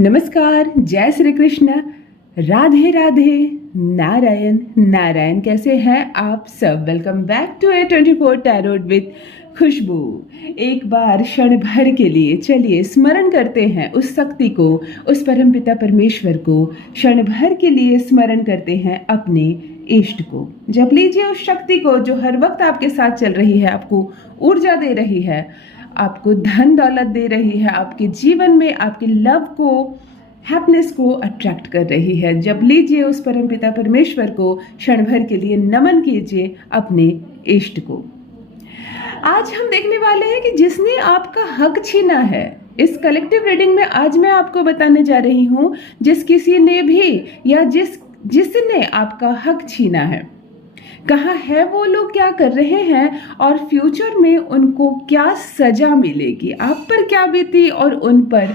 नमस्कार, जय श्री कृष्ण, राधे राधे, नारायण नारायण। कैसे हैं आप सब? Welcome back to A24 tarot with Khushboo. एक बार क्षण भर के लिए चलिए स्मरण करते हैं उस शक्ति को, उस परमपिता परमेश्वर को। क्षण भर के लिए स्मरण करते हैं अपने इष्ट को। जप लीजिए उस शक्ति को जो हर वक्त आपके साथ चल रही है, आपको ऊर्जा दे रही है, आपको धन दौलत दे रही है, आपके जीवन में आपके लव को, हैप्पीनेस को अट्रैक्ट कर रही है। जब लीजिए उस परमपिता परमेश्वर को, क्षण भर के लिए नमन कीजिए अपने इष्ट को। आज हम देखने वाले हैं कि जिसने आपका हक छीना है। इस कलेक्टिव रीडिंग में आज मैं आपको बताने जा रही हूं, जिस किसी ने भी या जिसने आपका हक छीना है, कहाँ है वो लोग, क्या कर रहे हैं और फ्यूचर में उनको क्या सजा मिलेगी, आप पर क्या बीती और उन पर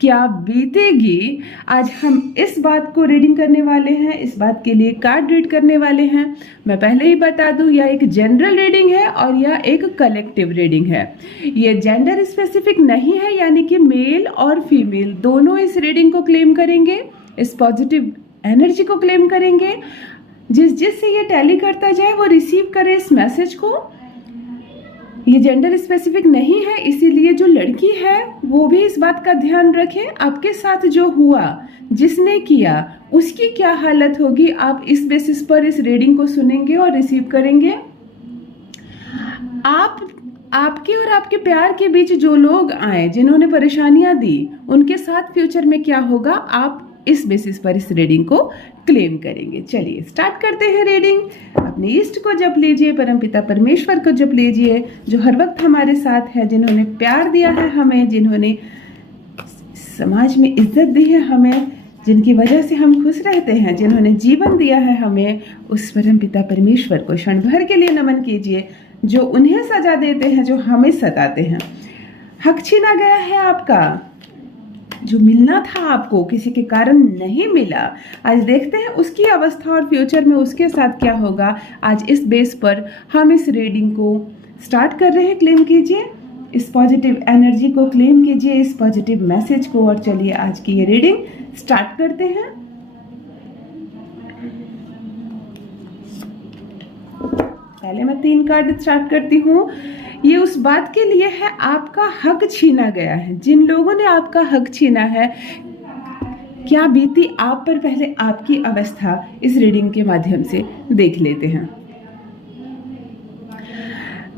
क्या बीतेगी। आज हम इस बात को रीडिंग करने वाले हैं, इस बात के लिए कार्ड रीड करने वाले हैं। मैं पहले ही बता दूं, यह एक जनरल रीडिंग है और यह एक कलेक्टिव रीडिंग है। ये जेंडर स्पेसिफिक नहीं है, यानी कि मेल और फीमेल दोनों इस रीडिंग को क्लेम करेंगे, इस पॉजिटिव एनर्जी को क्लेम करेंगे। जिससे ये टैली करता जाए वो रिसीव करे इस मैसेज को। ये जेंडर स्पेसिफिक नहीं है, इसीलिए जो लड़की है वो भी इस बात का ध्यान रखें, आपके साथ जो हुआ, जिसने किया, उसकी क्या हालत होगी। आप इस बेसिस पर इस रीडिंग को सुनेंगे और रिसीव करेंगे। आपके और आपके प्यार के बीच जो लोग आए, जिन्होंने परेशानियां दी, उनके साथ फ्यूचर में क्या होगा, आप इस बेसिस पर इस रीडिंग को क्लेम करेंगे। चलिए स्टार्ट करते हैं रीडिंग। अपने इष्ट को जप लीजिए, परमपिता परमेश्वर को जप लीजिए, जो हर वक्त हमारे साथ है, जिन्होंने प्यार दिया है हमें, जिन्होंने समाज में इज्जत दी है हमें, जिनकी वजह से हम खुश रहते हैं, जिन्होंने जीवन दिया है हमें, उस परमपिता परमेश्वर को क्षण भर के लिए नमन कीजिए, जो उन्हें सजा देते हैं जो हमें सताते हैं। हक छीना गया है आपका, जो मिलना था आपको किसी के कारण नहीं मिला। आज देखते हैं उसकी अवस्था और फ्यूचर में उसके साथ क्या होगा। आज इस बेस पर हम इस रीडिंग को स्टार्ट कर रहे हैं। क्लेम कीजिए इस पॉजिटिव एनर्जी को, क्लेम कीजिए इस पॉजिटिव मैसेज को, और चलिए आज की ये रीडिंग स्टार्ट करते हैं। पहले मैं 3 कार्ड स्टार्ट करती हूँ। ये उस बात के लिए है, आपका हक छीना गया है। जिन लोगों ने आपका हक छीना है, क्या बीती आप पर, पहले आपकी अवस्था इस रीडिंग के माध्यम से देख लेते हैं।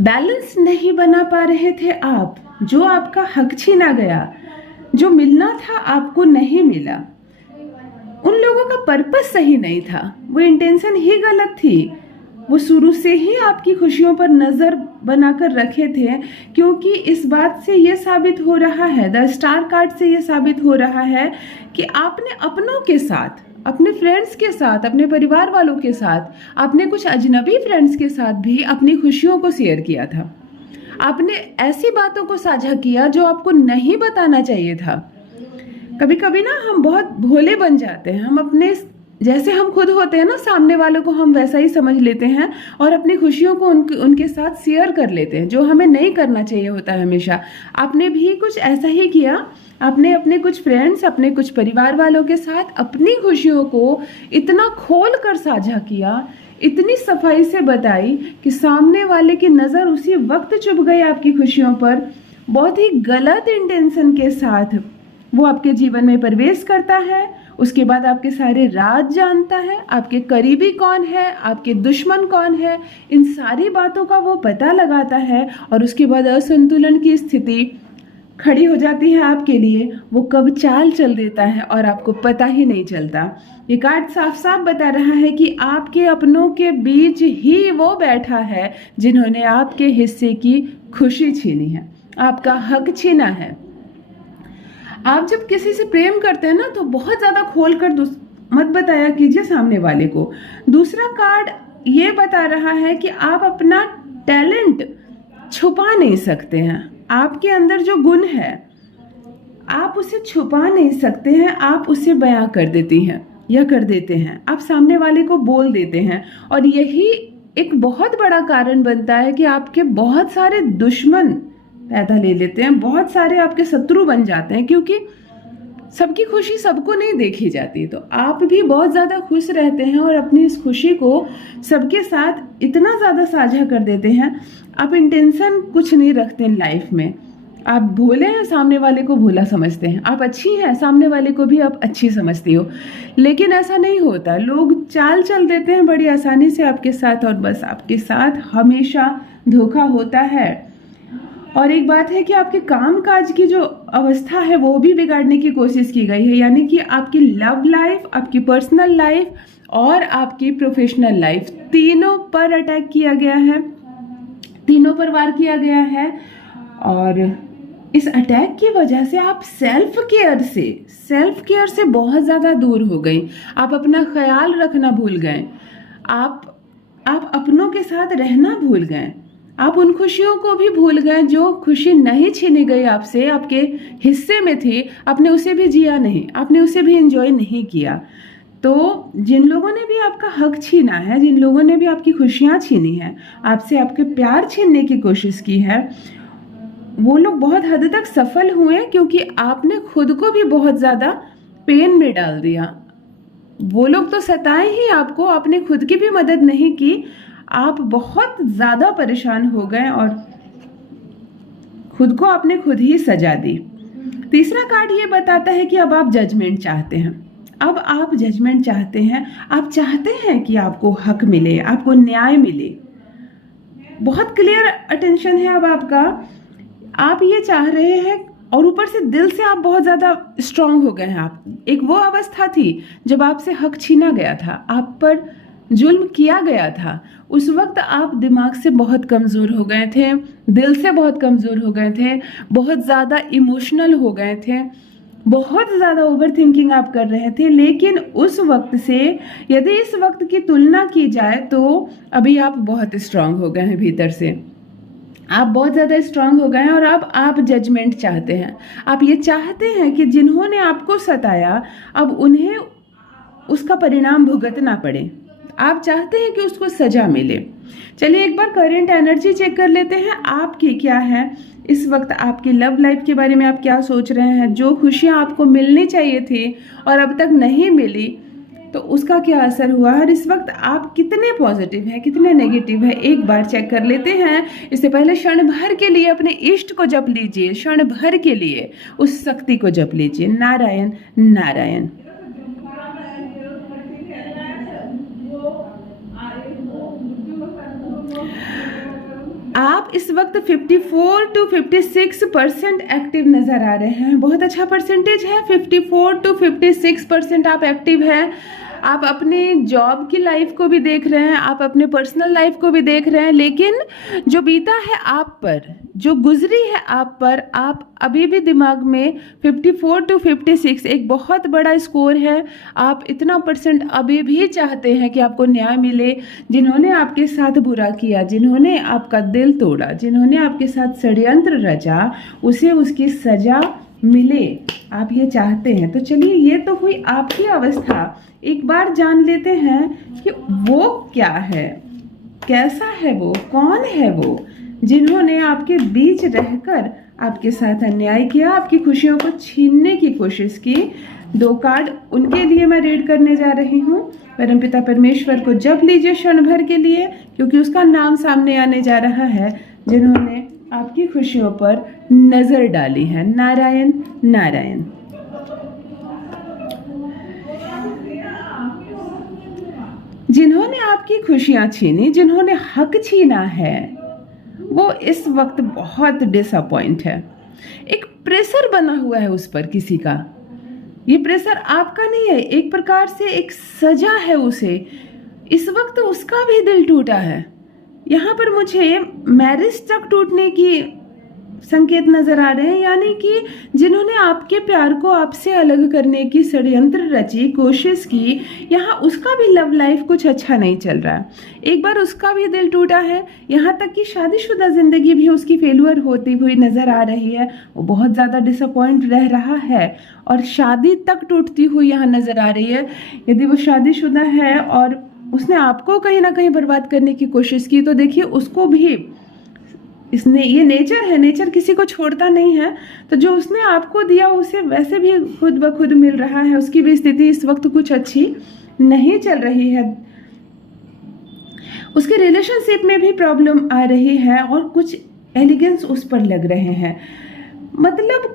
बैलेंस नहीं बना पा रहे थे आप, जो आपका हक छीना गया, जो मिलना था आपको नहीं मिला। उन लोगों का पर्पस सही नहीं था, वो इंटेंशन ही गलत थी। वो शुरू से ही आपकी खुशियों पर नजर बनाकर रखे थे, क्योंकि इस बात से ये साबित हो रहा है, द स्टार कार्ड से ये साबित हो रहा है कि आपने अपनों के साथ, अपने फ्रेंड्स के साथ, अपने परिवार वालों के साथ, आपने कुछ अजनबी फ्रेंड्स के साथ भी अपनी खुशियों को शेयर किया था। आपने ऐसी बातों को साझा किया जो आपको नहीं बताना चाहिए था। कभी कभी ना हम बहुत भोले बन जाते हैं, हम अपने जैसे हम खुद होते हैं ना, सामने वालों को हम वैसा ही समझ लेते हैं और अपनी खुशियों को उनके साथ शेयर कर लेते हैं, जो हमें नहीं करना चाहिए होता है हमेशा। आपने भी कुछ ऐसा ही किया। आपने अपने कुछ फ्रेंड्स, अपने कुछ परिवार वालों के साथ अपनी खुशियों को इतना खोल कर साझा किया, इतनी सफाई से बताई कि सामने वाले की नज़र उसी वक्त चुभ गई आपकी खुशियों पर। बहुत ही गलत इंटेंशन के साथ वो आपके जीवन में प्रवेश करता है। उसके बाद आपके सारे राज जानता है, आपके करीबी कौन है, आपके दुश्मन कौन है, इन सारी बातों का वो पता लगाता है, और उसके बाद असंतुलन की स्थिति खड़ी हो जाती है आपके लिए। वो कब चाल चल देता है और आपको पता ही नहीं चलता। ये कार्ड साफ साफ बता रहा है कि आपके अपनों के बीच ही वो बैठा है, जिन्होंने आपके हिस्से की खुशी छीनी है, आपका हक छीना है। आप जब किसी से प्रेम करते हैं ना, तो बहुत ज़्यादा खोलकर मत बताया कीजिए सामने वाले को। दूसरा कार्ड ये बता रहा है कि आप अपना टैलेंट छुपा नहीं सकते हैं। आपके अंदर जो गुण है, आप उसे छुपा नहीं सकते हैं, आप उसे बयां कर देती हैं या कर देते हैं, आप सामने वाले को बोल देते हैं। और यही एक बहुत बड़ा कारण बनता है कि आपके बहुत सारे दुश्मन पैदा ले लेते हैं, बहुत सारे आपके शत्रु बन जाते हैं, क्योंकि सबकी खुशी सबको नहीं देखी जाती, तो आप भी बहुत ज़्यादा खुश रहते हैं और अपनी इस खुशी को सबके साथ इतना ज़्यादा साझा कर देते हैं। आप इंटेंशन कुछ नहीं रखते लाइफ में, आप भोले हैं, सामने वाले को भोला समझते हैं, आप अच्छी हैं, सामने वाले को भी आप अच्छी समझती हो। लेकिन ऐसा नहीं होता, लोग चाल चल देते हैं बड़ी आसानी से आपके साथ, और बस आपके साथ हमेशा धोखा होता है। और एक बात है कि आपके काम काज की जो अवस्था है वो भी बिगाड़ने की कोशिश की गई है, यानी कि आपकी लव लाइफ, आपकी पर्सनल लाइफ और आपकी प्रोफेशनल लाइफ, तीनों पर अटैक किया गया है, तीनों पर वार किया गया है। और इस अटैक की वजह से आप सेल्फ केयर से बहुत ज़्यादा दूर हो गई। आप अपना ख्याल रखना भूल गए, आप अपनों के साथ रहना भूल गए, आप उन खुशियों को भी भूल गए जो खुशी नहीं छीनी गई आपसे, आपके हिस्से में थी, आपने उसे भी जिया नहीं, आपने उसे भी एंजॉय नहीं किया। तो जिन लोगों ने भी आपका हक छीना है, जिन लोगों ने भी आपकी खुशियाँ छीनी हैं, आपसे आपके प्यार छीनने की कोशिश की है, वो लोग बहुत हद तक सफल हुए, क्योंकि आपने खुद को भी बहुत ज़्यादा पेन में डाल दिया। वो लोग तो सताए ही आपको, आपने खुद की भी मदद नहीं की, आप बहुत ज़्यादा परेशान हो गए और खुद को आपने खुद ही सजा दी। तीसरा कार्ड ये बताता है कि अब आप जजमेंट चाहते हैं, अब आप जजमेंट चाहते हैं, आप चाहते हैं कि आपको हक मिले, आपको न्याय मिले। बहुत क्लियर अटेंशन है अब आपका, आप ये चाह रहे हैं, और ऊपर से दिल से आप बहुत ज़्यादा स्ट्रांग हो गए हैं। आप, एक वो अवस्था थी जब आपसे हक छीना गया था, आप पर जुल्म किया गया था, उस वक्त आप दिमाग से बहुत कमज़ोर हो गए थे, दिल से बहुत कमज़ोर हो गए थे, बहुत ज़्यादा इमोशनल हो गए थे, बहुत ज़्यादा ओवर थिंकिंग आप कर रहे थे। लेकिन उस वक्त से यदि इस वक्त की तुलना की जाए तो अभी आप बहुत स्ट्रांग हो गए हैं, भीतर से आप बहुत ज़्यादा स्ट्रांग हो गए हैं। और अब आप जजमेंट चाहते हैं, आप ये चाहते हैं कि जिन्होंने आपको सताया अब उन्हें उसका परिणाम भुगतना पड़े, आप चाहते हैं कि उसको सजा मिले। चलिए एक बार करंट एनर्जी चेक कर लेते हैं आपकी क्या है इस वक्त, आपकी लव लाइफ के बारे में आप क्या सोच रहे हैं, जो खुशियाँ आपको मिलनी चाहिए थी और अब तक नहीं मिली तो उसका क्या असर हुआ, और इस वक्त आप कितने पॉजिटिव हैं, कितने नेगेटिव हैं, एक बार चेक कर लेते हैं। इससे पहले क्षण भर के लिए अपने इष्ट को जप लीजिए, क्षण भर के लिए उस शक्ति को जप लीजिए, नारायण नारायण। आप इस वक्त 54 to 56% एक्टिव नज़र आ रहे हैं, बहुत अच्छा परसेंटेज है। 54 to 56% आप एक्टिव हैं। आप अपने जॉब की लाइफ को भी देख रहे हैं, आप अपने पर्सनल लाइफ को भी देख रहे हैं, लेकिन जो बीता है आप पर, जो गुजरी है आप पर, आप अभी भी दिमाग में 54 to 56 एक बहुत बड़ा स्कोर है। आप इतना परसेंट अभी भी चाहते हैं कि आपको न्याय मिले। जिन्होंने आपके साथ बुरा किया, जिन्होंने आपका दिल तोड़ा, जिन्होंने आपके साथ षड्यंत्र रचा, उसे उसकी सजा मिले, आप ये चाहते हैं। तो चलिए ये तो हुई आपकी अवस्था, एक बार जान लेते हैं कि वो क्या है, कैसा है वो, कौन है वो जिन्होंने आपके बीच रहकर आपके साथ अन्याय किया, आपकी खुशियों को छीनने की कोशिश की। 2 कार्ड उनके लिए मैं रीड करने जा रही हूँ। परमपिता परमेश्वर को जप लीजिए क्षण भर के लिए, क्योंकि उसका नाम सामने आने जा रहा है जिन्होंने आपकी खुशियों पर नजर डाली है। नारायण नारायण। जिन्होंने आपकी खुशियां छीनी, जिन्होंने हक छीना है, वो इस वक्त बहुत डिसअपॉइंट है। एक प्रेशर बना हुआ है उस पर किसी का, ये प्रेशर आपका नहीं है, एक प्रकार से एक सजा है उसे। इस वक्त उसका भी दिल टूटा है। यहाँ पर मुझे मैरिज तक टूटने की संकेत नजर आ रहे हैं, यानी कि जिन्होंने आपके प्यार को आपसे अलग करने की षड्यंत्र रची, कोशिश की, यहाँ उसका भी लव लाइफ कुछ अच्छा नहीं चल रहा है। एक बार उसका भी दिल टूटा है, यहाँ तक कि शादीशुदा जिंदगी भी उसकी फेलुअर होती हुई नजर आ रही है। वो बहुत ज़्यादा डिसअपॉइंट रह रहा है और शादी तक टूटती हुई यहाँ नजर आ रही है। यदि वो शादीशुदा है और उसने आपको कहीं ना कहीं बर्बाद करने की कोशिश की, तो देखिए उसको भी इसने, ये नेचर है, नेचर किसी को छोड़ता नहीं है। तो जो उसने आपको दिया उसे वैसे भी खुद ब खुद मिल रहा है। उसकी भी स्थिति इस वक्त कुछ अच्छी नहीं चल रही है, उसके रिलेशनशिप में भी प्रॉब्लम आ रही है और कुछ एलिगेंस उस पर लग रहे हैं। मतलब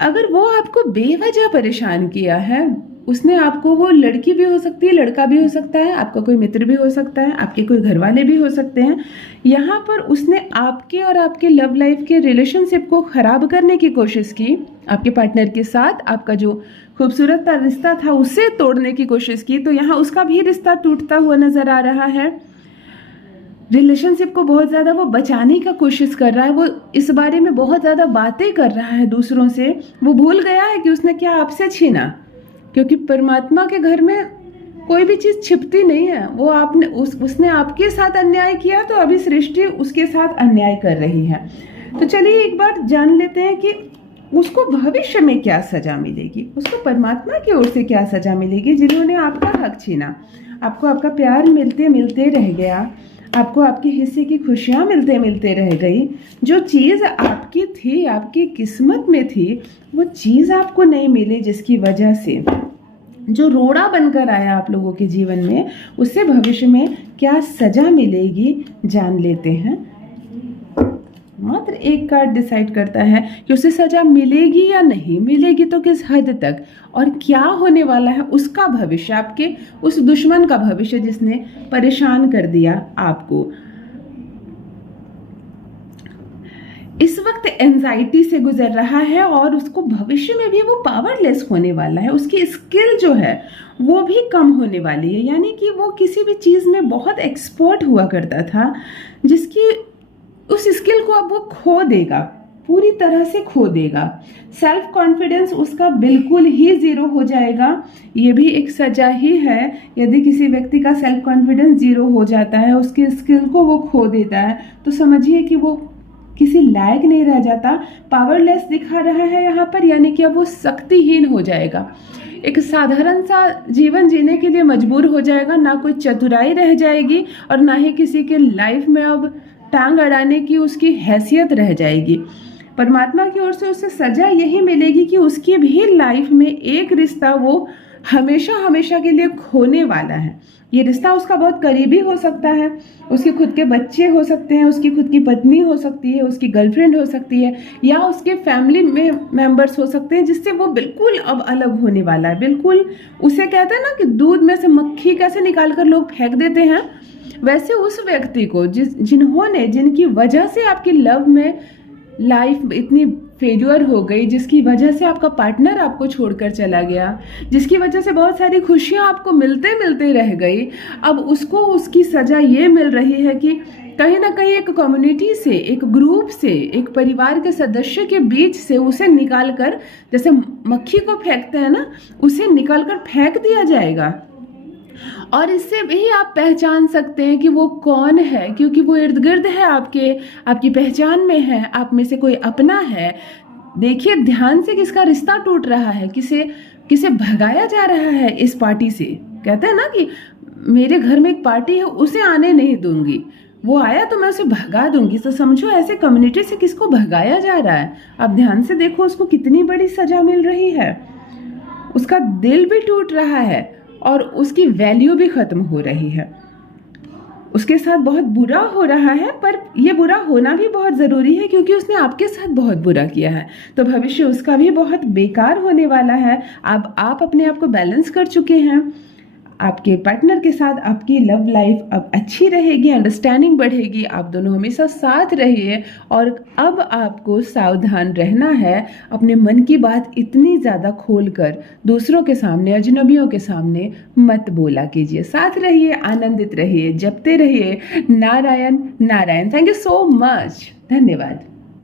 अगर वो आपको बेवजह परेशान किया है, उसने आपको, वो लड़की भी हो सकती है, लड़का भी हो सकता है, आपका कोई मित्र भी हो सकता है, आपके कोई घर वाले भी हो सकते हैं, यहाँ पर उसने आपके और आपके लव लाइफ के रिलेशनशिप को ख़राब करने की कोशिश की। आपके पार्टनर के साथ आपका जो खूबसूरत रिश्ता था उसे तोड़ने की कोशिश की। तो यहाँ उसका भी रिश्ता टूटता हुआ नज़र आ रहा है। रिलेशनशिप को बहुत ज़्यादा वो बचाने का कोशिश कर रहा है, वो इस बारे में बहुत ज़्यादा बातें कर रहा है दूसरों से। वो भूल गया है कि उसने क्या आपसे छीना, क्योंकि परमात्मा के घर में कोई भी चीज़ छिपती नहीं है। वो आपने उसने आपके साथ अन्याय किया, तो अभी सृष्टि उसके साथ अन्याय कर रही है। तो चलिए एक बार जान लेते हैं कि उसको भविष्य में क्या सज़ा मिलेगी, उसको परमात्मा की ओर से क्या सज़ा मिलेगी। जिन्होंने आपका हक छीना, आपको आपका प्यार मिलते मिलते रह गया, आपको आपके हिस्से की खुशियाँ मिलते मिलते रह गई, जो चीज़ आपकी थी, आपकी किस्मत में थी, वो चीज़ आपको नहीं मिली, जिसकी वजह से जो रोड़ा बनकर आया आप लोगों के जीवन में, उससे भविष्य में क्या सज़ा मिलेगी जान लेते हैं। मात्र एक कार्ड डिसाइड करता है कि उसे सज़ा मिलेगी या नहीं मिलेगी, तो किस हद तक, और क्या होने वाला है उसका भविष्य, आपके उस दुश्मन का भविष्य जिसने परेशान कर दिया आपको। इस वक्त एंजाइटी से गुजर रहा है और उसको भविष्य में भी वो पावरलेस होने वाला है। उसकी स्किल जो है वो भी कम होने वाली है, यानी कि वो किसी भी चीज़ में बहुत एक्सपर्ट हुआ करता था, जिसकी उस स्किल को अब वो खो देगा, पूरी तरह से खो देगा। सेल्फ कॉन्फिडेंस उसका बिल्कुल ही ज़ीरो हो जाएगा। ये भी एक सजा ही है। यदि किसी व्यक्ति का सेल्फ कॉन्फिडेंस ज़ीरो हो जाता है, उसकी स्किल को वो खो देता है, तो समझिए कि वो किसी लायक नहीं रह जाता। पावरलेस दिखा रहा है यहाँ पर, यानी कि अब वो शक्तिहीन हो जाएगा, एक साधारण सा जीवन जीने के लिए मजबूर हो जाएगा। ना कोई चतुराई रह जाएगी और ना ही किसी के लाइफ में अब टांग अड़ाने की उसकी हैसियत रह जाएगी। परमात्मा की ओर से उसे सजा यही मिलेगी कि उसकी भी लाइफ में एक रिश्ता वो हमेशा हमेशा के लिए खोने वाला है। ये रिश्ता उसका बहुत करीबी हो सकता है, उसके खुद के बच्चे हो सकते हैं, उसकी खुद की पत्नी हो सकती है, उसकी गर्लफ्रेंड हो सकती है, या उसके फैमिली में मेंबर्स हो सकते हैं, जिससे वो बिल्कुल अब अलग होने वाला है। बिल्कुल, उसे कहते हैं ना कि दूध में से मक्खी कैसे निकाल कर लोग फेंक देते हैं, वैसे उस व्यक्ति को जिनकी वजह से आपकी लव में लाइफ इतनी फेल्यूर हो गई, जिसकी वजह से आपका पार्टनर आपको छोड़कर चला गया, जिसकी वजह से बहुत सारी खुशियां आपको मिलते मिलते रह गई, अब उसको उसकी सज़ा ये मिल रही है कि कहीं ना कहीं एक कम्युनिटी से, एक ग्रुप से, एक परिवार के सदस्य के बीच से उसे निकाल कर, जैसे मक्खी को फेंकते हैं ना, उसे निकाल कर फेंक दिया जाएगा। और इससे भी आप पहचान सकते हैं कि वो कौन है, क्योंकि वो इर्द गिर्द है, आपकी पहचान में है, आप में से कोई अपना है। देखिए ध्यान से किसका रिश्ता टूट रहा है, किसे भगाया जा रहा है इस पार्टी से। कहते हैं ना कि मेरे घर में एक पार्टी है, उसे आने नहीं दूंगी, वो आया तो मैं उसे भगा दूंगी। तो समझो ऐसे कम्युनिटी से किसको भगाया जा रहा है। अब ध्यान से देखो, उसको कितनी बड़ी सजा मिल रही है, उसका दिल भी टूट रहा है और उसकी वैल्यू भी खत्म हो रही है। उसके साथ बहुत बुरा हो रहा है, पर यह बुरा होना भी बहुत ज़रूरी है, क्योंकि उसने आपके साथ बहुत बुरा किया है। तो भविष्य उसका भी बहुत बेकार होने वाला है। अब आप अपने आप को बैलेंस कर चुके हैं, आपके पार्टनर के साथ आपकी लव लाइफ अब अच्छी रहेगी, अंडरस्टैंडिंग बढ़ेगी, आप दोनों हमेशा साथ रहिए। और अब आपको सावधान रहना है, अपने मन की बात इतनी ज़्यादा खोलकर दूसरों के सामने, अजनबियों के सामने मत बोला कीजिए। साथ रहिए, आनंदित रहिए, जपते रहिए Narayan Narayan. Thank you so much, धन्यवाद।